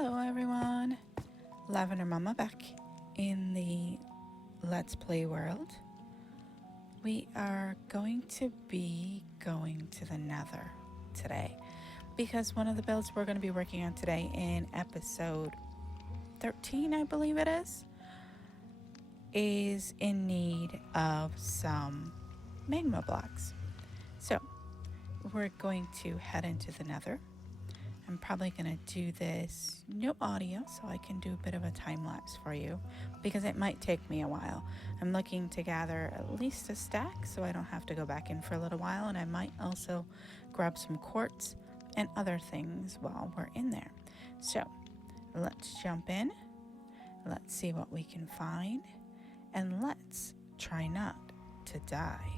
Hello everyone, Lavender Mama back in the Let's Play world. We are going to be going to the Nether today because one of the builds we're going to be working on today in episode 13, I believe it is in need of some magma blocks. So we're going to head into the Nether. I'm probably going to do this no audio so I can do a bit of a time lapse for you because it might take me a while. I'm looking to gather at least a stack so I don't have to go back in for a little while, and I might also grab some quartz and other things while we're in there. So let's jump in, let's see what we can find, and let's try not to die.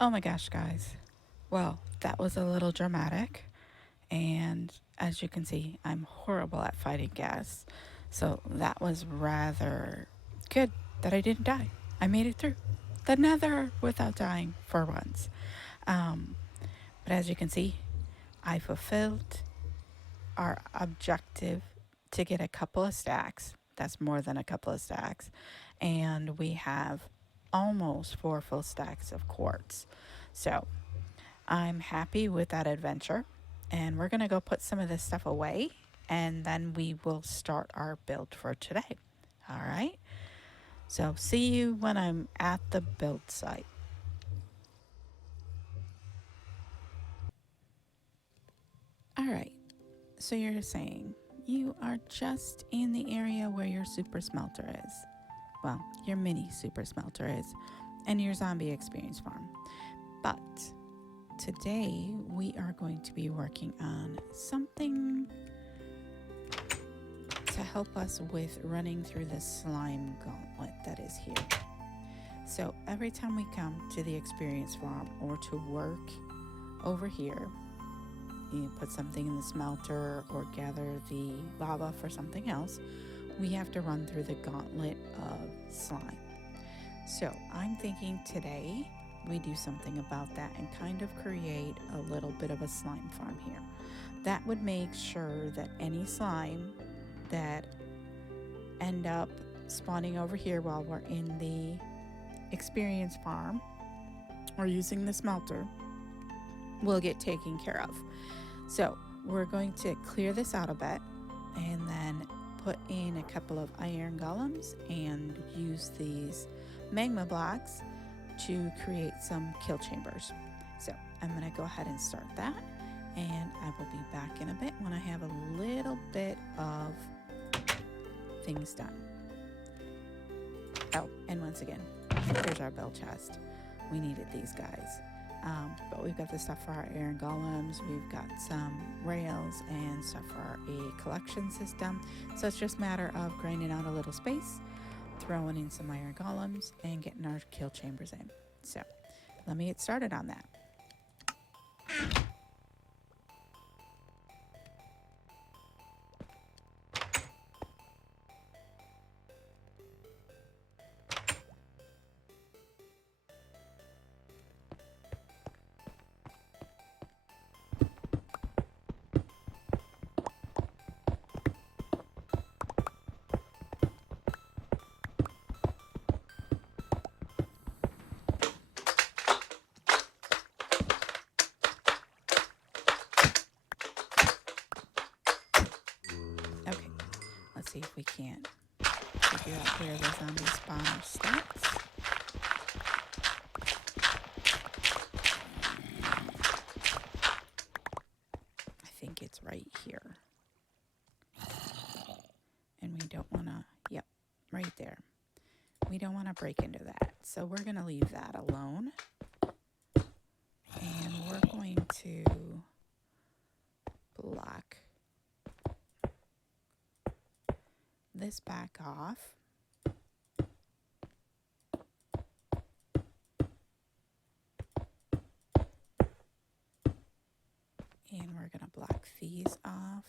Oh my gosh, guys. Well, that was a little dramatic. And as you can see, I'm horrible at fighting gas. So that was rather good that I didn't die. I made it through the Nether without dying for once. Um, but as you can see, I fulfilled our objective to get a couple of stacks. That's more than a couple of stacks. And we have almost 4 full stacks of quartz. So I'm happy with that adventure. And we're going to go put some of this stuff away. And then we will start our build for today. All right. So see you when I'm at the build site. All right. So you're saying you are just in the area where your super smelter is. Well, your mini super smelter is, and your zombie experience farm. But today we are going to be working on something to help us with running through the slime gauntlet that is here. So every time we come to the experience farm or to work over here, you put something in the smelter or gather the lava for something else, we have to run through the gauntlet of slime. So I'm thinking today we do something about that and kind of create a little bit of a slime farm here. That would make sure that any slime that end up spawning over here while we're in the experience farm or using the smelter will get taken care of. So we're going to clear this out a bit and then put in a couple of iron golems and use these magma blocks to create some kill chambers. So I'm going to go ahead and start that, and I will be back in a bit when I have a little bit of things done. Oh, and once again, here's our bell chest. We needed these guys. But we've got the stuff for our iron golems, we've got some rails and stuff for a collection system. So it's just a matter of grinding out a little space, throwing in some iron golems, and getting our kill chambers in. So let me get started on that. Okay, let's see if we can't figure out where the zombie spawner starts. I think it's right here. And we don't want to, yep, right there. We don't want to break into that. So we're going to leave that alone. And we're going to block this back off. And we're going to block these off.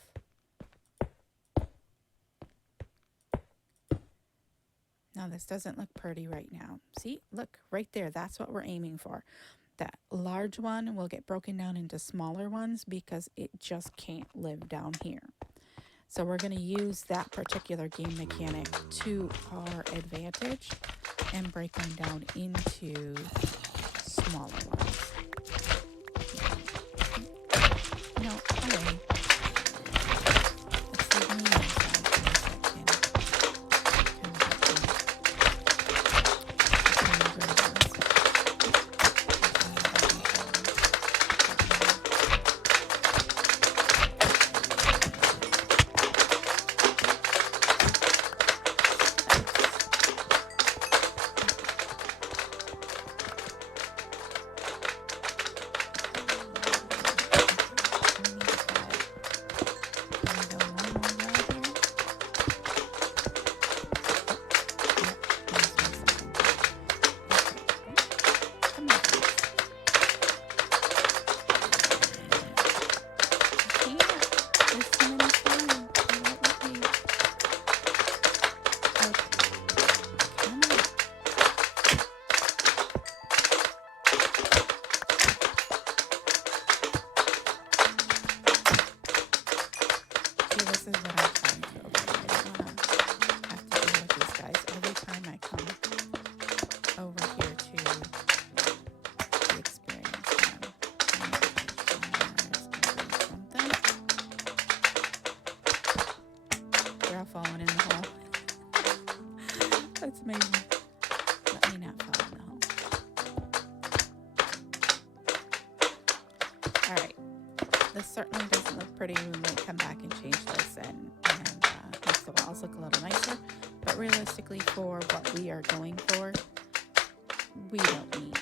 Now this doesn't look pretty right now. See, look right there. That's what we're aiming for. That large one will get broken down into smaller ones because it just can't live down here. So we're going to use that particular game mechanic to our advantage and break them down into smaller ones. No, away. Let's leave me inside for a second. Falling in the hole. That's amazing. Let me not fall in the hole. Alright. This certainly doesn't look pretty. We might come back and change this and make the walls look a little nicer. But realistically, for what we are going for, we don't need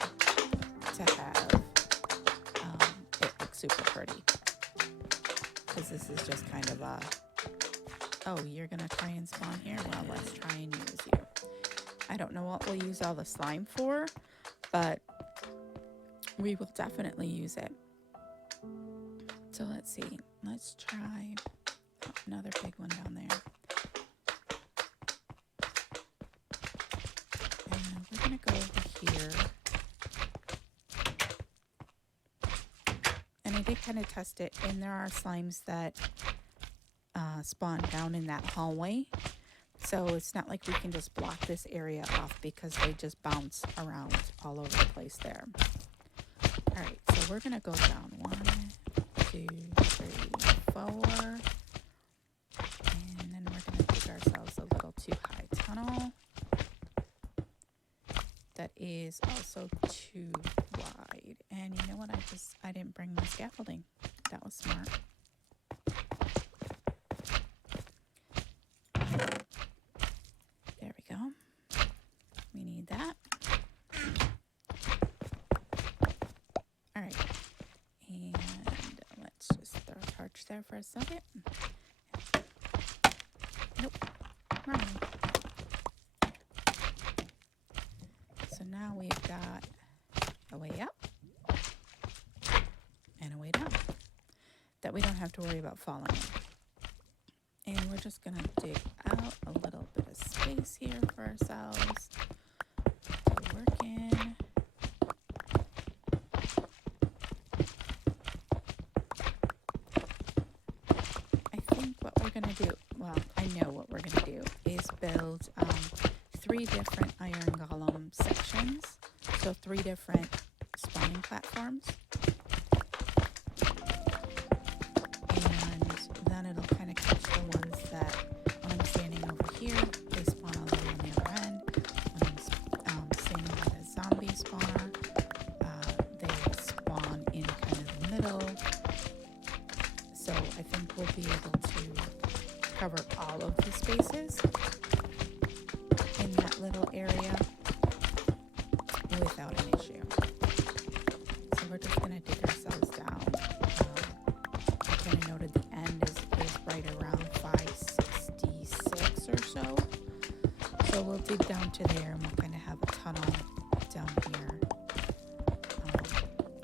to have it look super pretty. Because this is just kind of a... Oh, you're going to try and spawn here? Well, let's try and use you. I don't know what we'll use all the slime for, but we will definitely use it. So let's see. Let's try another big one down there. And we're going to go over here. And I did kind of test it, and there are slimes that spawn down in that hallway. So it's not like we can just block this area off because they just bounce around all over the place there. All right, so we're gonna go down 1, 2, 3, 4. And then we're gonna dig ourselves a little too high tunnel. That is also too wide. And you know what? I didn't bring my scaffolding. That was smart. There we go. We need that. All right. And let's just throw a torch there for a second. Nope. Wrong. So now we've got a way up and a way down that we don't have to worry about falling in. And we're just going to dig out a little bit of space here for ourselves to work in. I think what we're going to do, well, I know what we're going to do is build 3 different iron golem sections. So 3 different spawning platforms. And then it'll kind of catch the ones that when I'm standing over here, they spawn a little on the other end. When I'm standing by the zombie spawner, they spawn in kind of the middle. So I think we'll be able to cover all of the spaces in that little area without an issue. So we're just going to dig ourselves down. I kind of noted the end is right around 566 or so. So we'll dig down to there and we'll kind of have a tunnel down here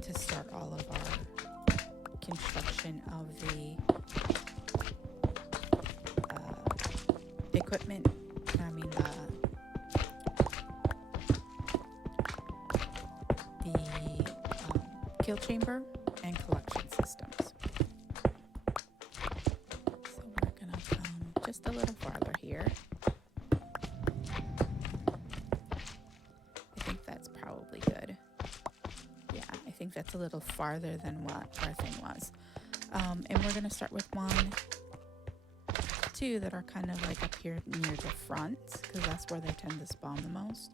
to start all of our construction of the equipment. Kill chamber and collection systems. So we're gonna come just a little farther here. I think that's probably good. Yeah, I think that's a little farther than what our thing was. And we're gonna start with 1, 2 that are kind of like up here near the front because that's where they tend to spawn the most.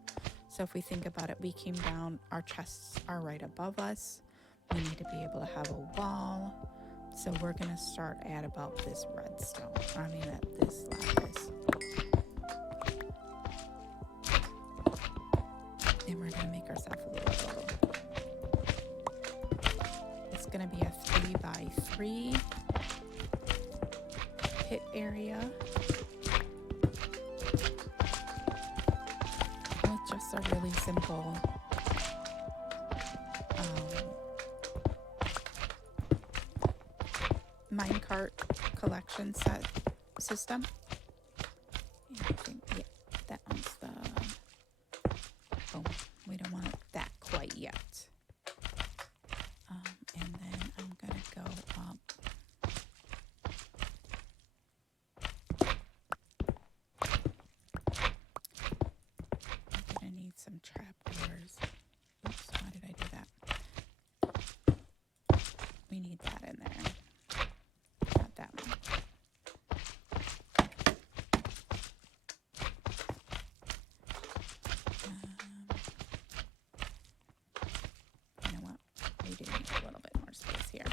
So if we think about it, we came down, our chests are right above us. We need to be able to have a wall. So we're going to start at about this redstone. At this lapis. And we're going to make ourselves a little. It's going to be a 3x3 pit area. With just a really simple minecart collection set system. Yeah, I think that one's the. Oh, we don't want it that quite yet. And then I'm gonna go up. I'm gonna need some trapdoors. Oops, why did I do that? We need that in there. That one. You know what? We do need a little bit more space here.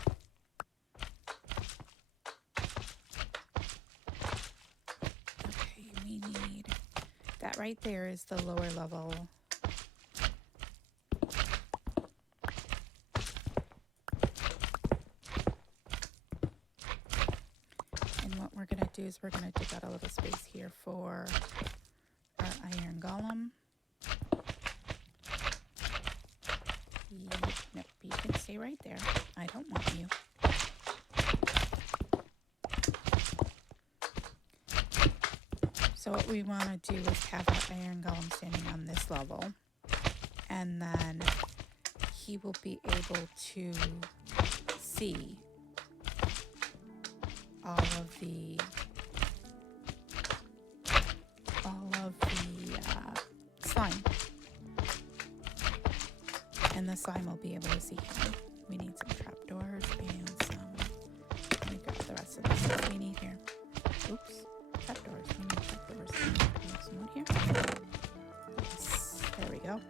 Okay, we need that right there is the lower level. Is we're going to dig out a little space here for our iron golem. Nope, you can stay right there. I don't want you. So what we want to do is have our iron golem standing on this level, and then he will be able to see all of the all of the slime. And the slime will be able to see him. We need some trapdoors and some... Let me grab the rest of the stuff we need here. Oops. Trapdoors. We need trapdoors. We have some wood here. Yes. There we go.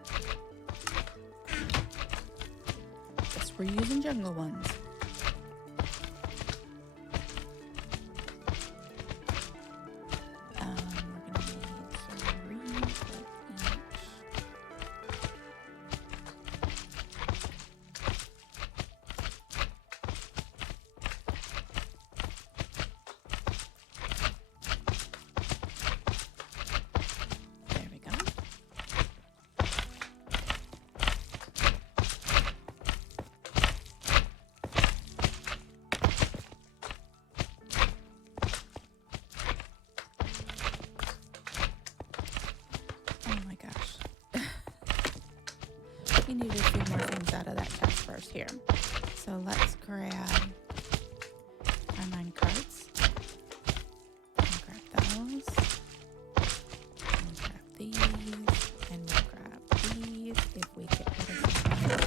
Guess we're using jungle ones. We need a few more things out of that chest first here. So let's grab our mine carts. And grab those. And grab these. And we'll grab these if we get rid of some.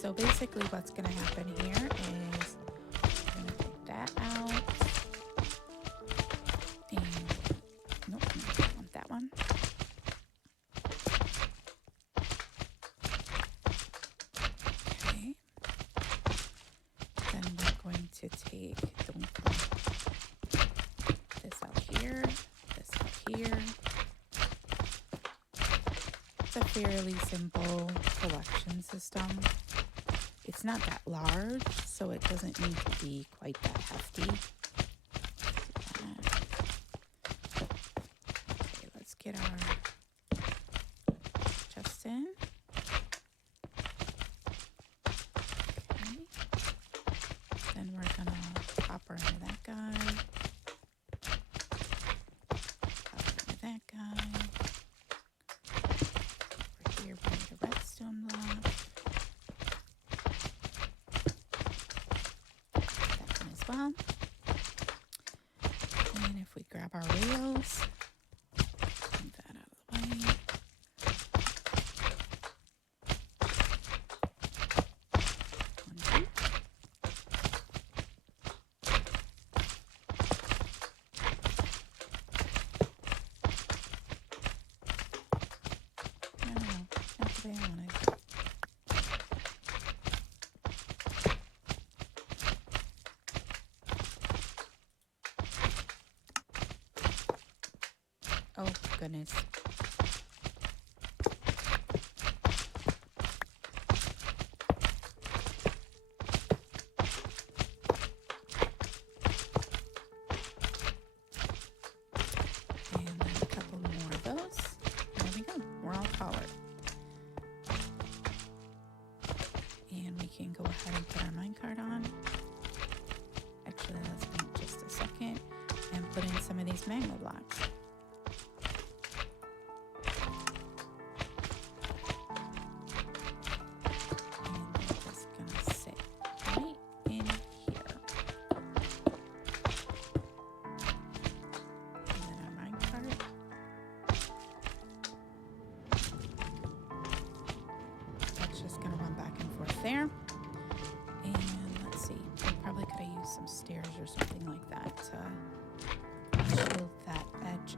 So basically what's going to happen here is we're going to take that out. And nope, I don't want that one. Okay. Then we're going to take this out here, this out here. It's a fairly simple collection system. It's not that large, so it doesn't need to be quite that hefty. Okay, let's get our chest in. Okay. Then we're gonna hopper into that guy. Hopper into that guy. Over here we need a redstone block. Well, and if we grab our rails, move that out of the way. One, two. No, not the way I wanted. Oh, goodness. And then a couple more of those. There we go. We're all powered. And we can go ahead and put our minecart on. Actually, let's wait just a second and put in some of these magma blocks. There, and let's see, I probably could have used some stairs or something like that to shield that edge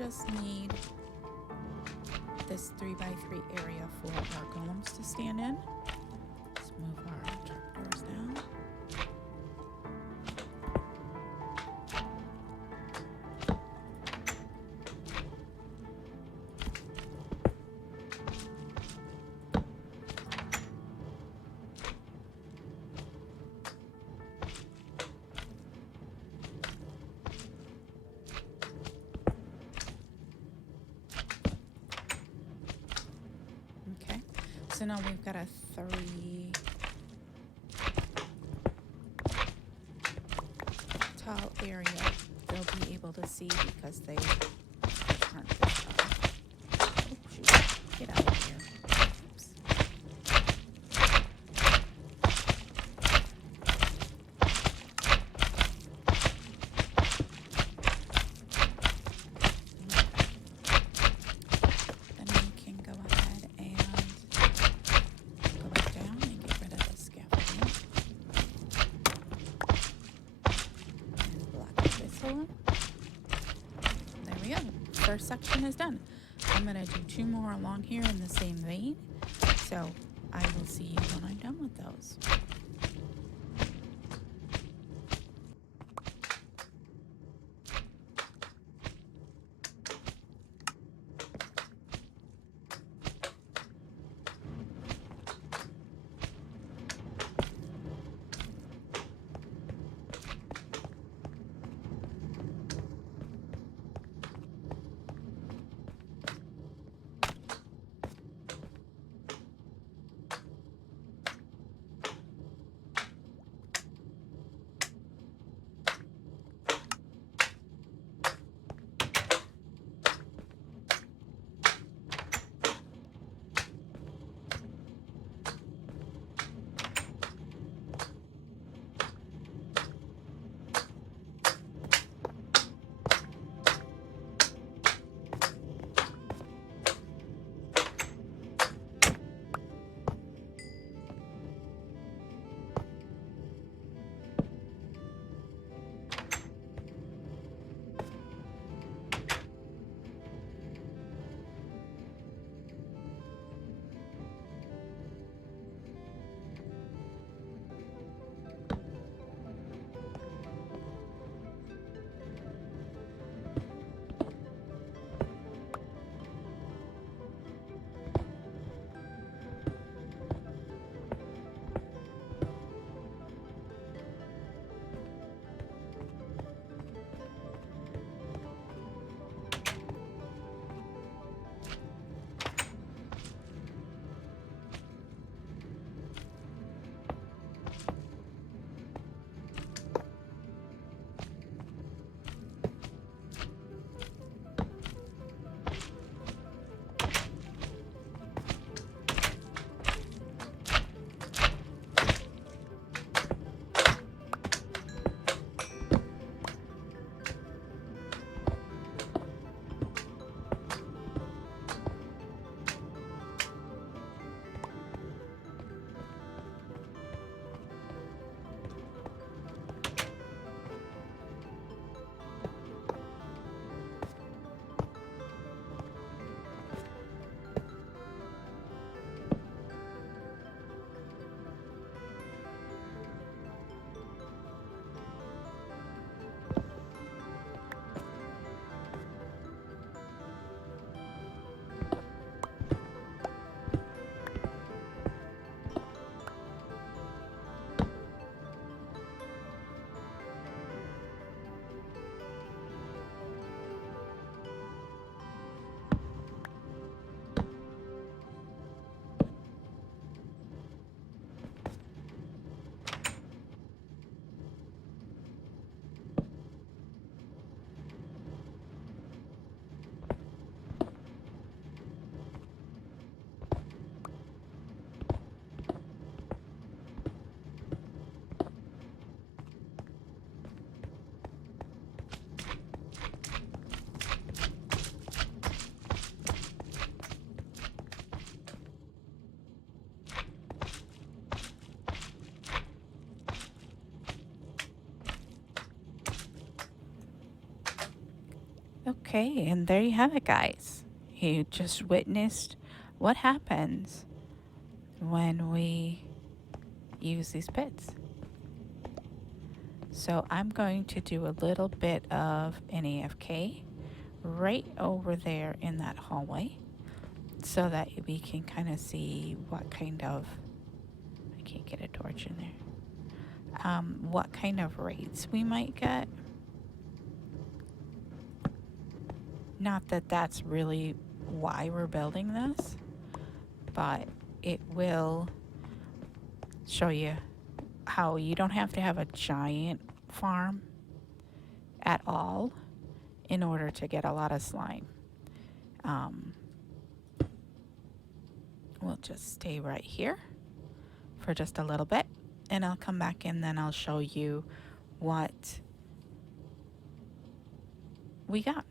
just need this 3x3 area for our golems to stand in. Let's move our trapdoors down. Okay, so now we've got a 3 tall area they'll be able to see because they aren't this tall. Oh, shoot. Get out of here. Oops. Then we can go ahead and go back down and get rid of the scaffolding and block this hole. There we go. First section is done. I'm going to do 2 more along here in the same vein. So I will see you when I'm done with those. Okay, and there you have it, guys. You just witnessed what happens when we use these pits. So I'm going to do a little bit of an AFK right over there in that hallway so that we can kind of see what kind of, I can't get a torch in there, what kind of raids we might get. Not that that's really why we're building this, but it will show you how you don't have to have a giant farm at all in order to get a lot of slime. We'll just stay right here for just a little bit, and I'll come back and then I'll show you what we got.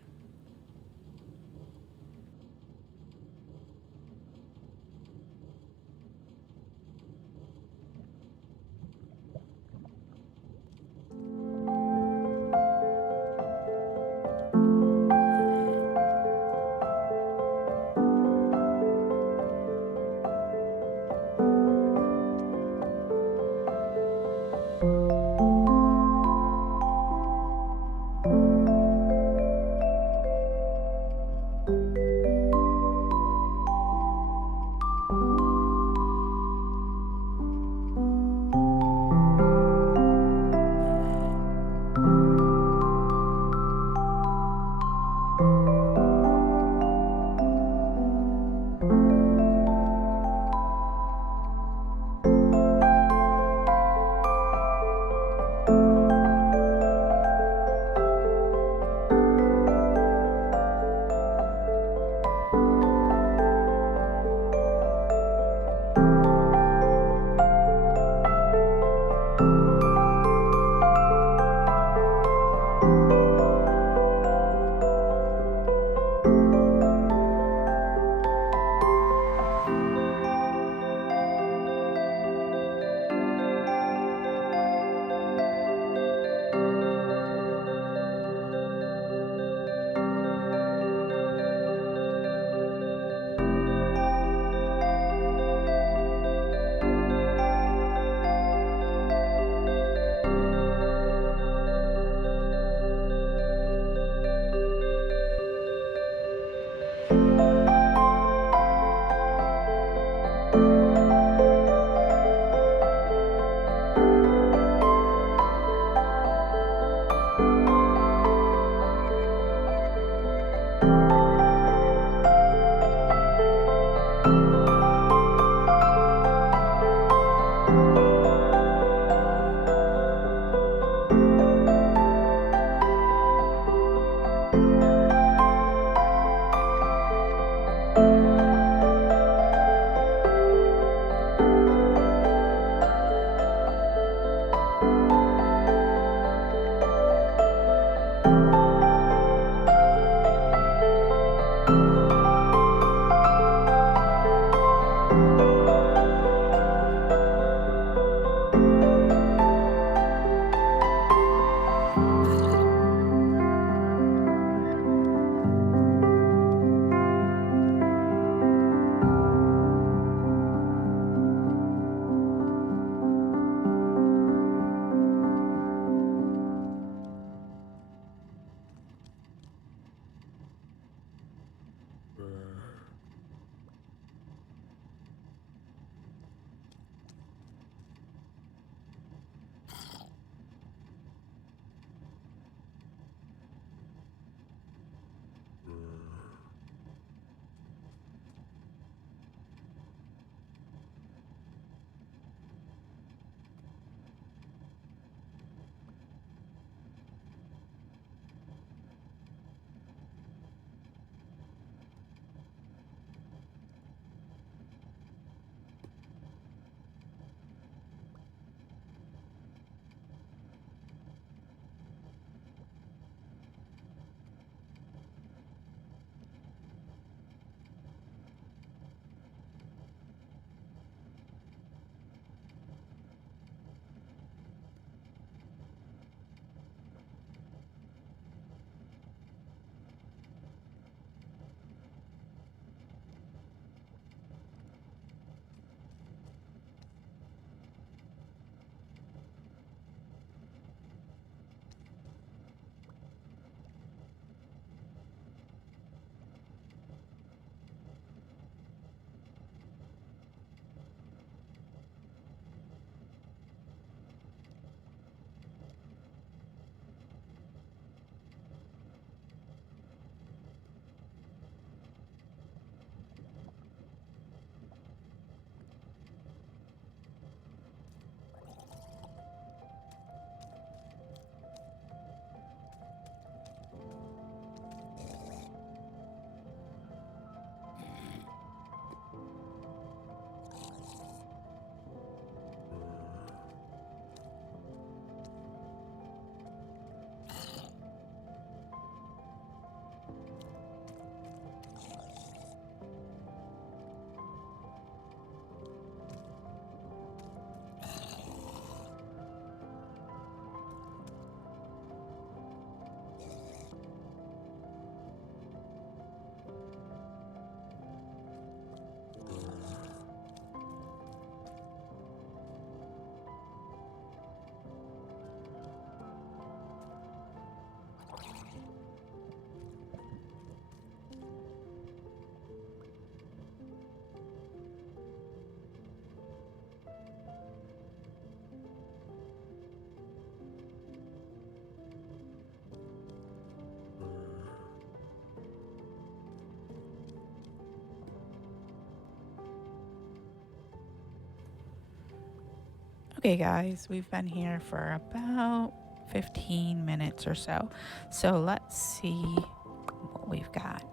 Okay, guys, we've been here for about 15 minutes or so. So let's see what we've got.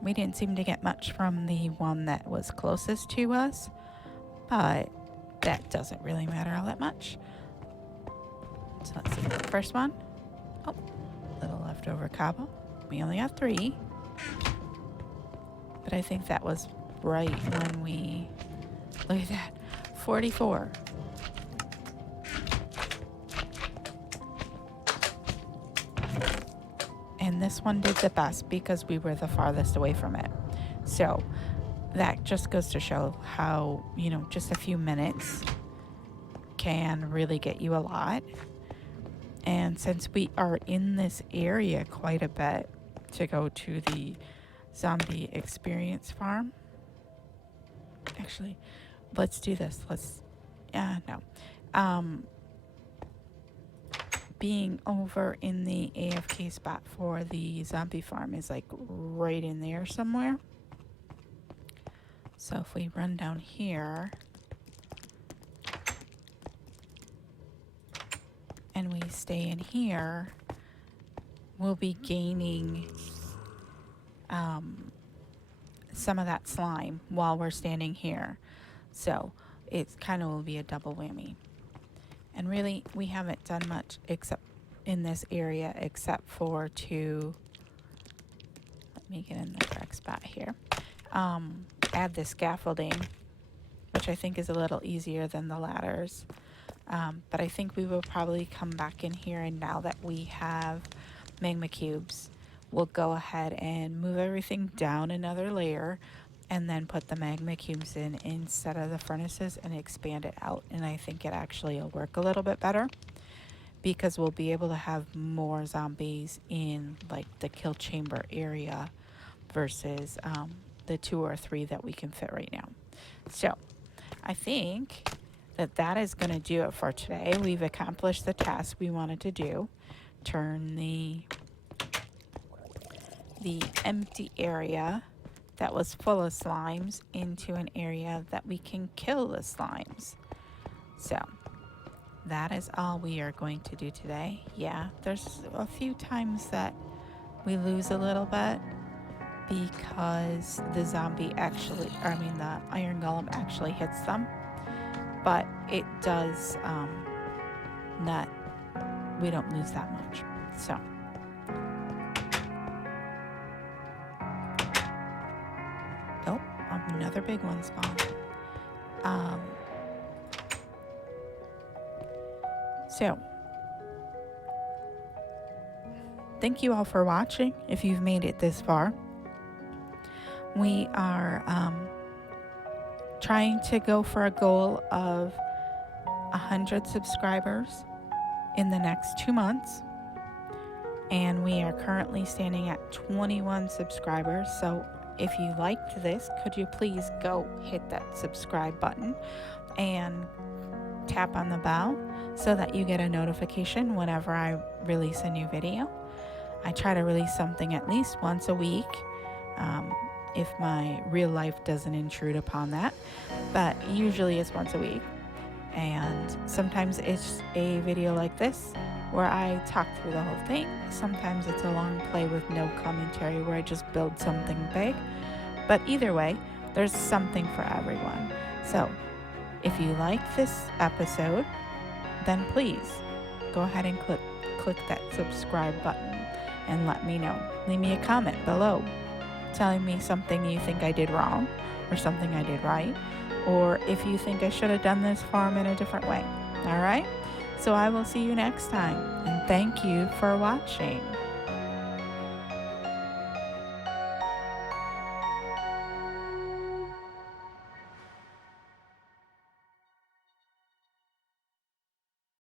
We didn't seem to get much from the one that was closest to us, but that doesn't really matter all that much. So let's see the first one. Oh, little leftover cobble. We only got 3, but I think that was right when we, look at that, 44. And this one did the best because we were the farthest away from it. So that just goes to show how, just a few minutes can really get you a lot. And since we are in this area quite a bit to go to the zombie experience farm. Actually, let's do this. Being over in the AFK spot for the zombie farm is like right in there somewhere. So if we run down here and we stay in here, we'll be gaining some of that slime while we're standing here. So it kind of will be a double whammy. And really, we haven't done much except in this area except for to, let me get in the correct spot here, add the scaffolding, which I think is a little easier than the ladders. But I think we will probably come back in here, and now that we have magma cubes, we'll go ahead and move everything down another layer and then put the magma cubes in instead of the furnaces and expand it out. And I think it actually will work a little bit better because we'll be able to have more zombies in like the kill chamber area versus the 2 or 3 that we can fit right now. So I think that is going to do it for today. We've accomplished the task we wanted to do. Turn the empty area that was full of slimes into an area that we can kill the slimes. So that is all we are going to do today. Yeah, there's a few times that we lose a little bit because the the iron golem actually hits them, but it does we don't lose that much. So another big one spawned. So thank you all for watching. If you've made it this far, we are trying to go for a goal of 100 subscribers in the next 2 months, and we are currently standing at 21 subscribers. So if you liked this, could you please go hit that subscribe button and tap on the bell so that you get a notification whenever I release a new video. I try to release something at least once a week, if my real life doesn't intrude upon that, but usually it's once a week. And sometimes it's a video like this where I talk through the whole thing. Sometimes it's a long play with no commentary where I just build something big. But either way, there's something for everyone. So if you like this episode, then please go ahead and click that subscribe button and let me know. Leave me a comment below telling me something you think I did wrong or something I did right, or if you think I should have done this farm in a different way. All right? So I will see you next time, and thank you for watching.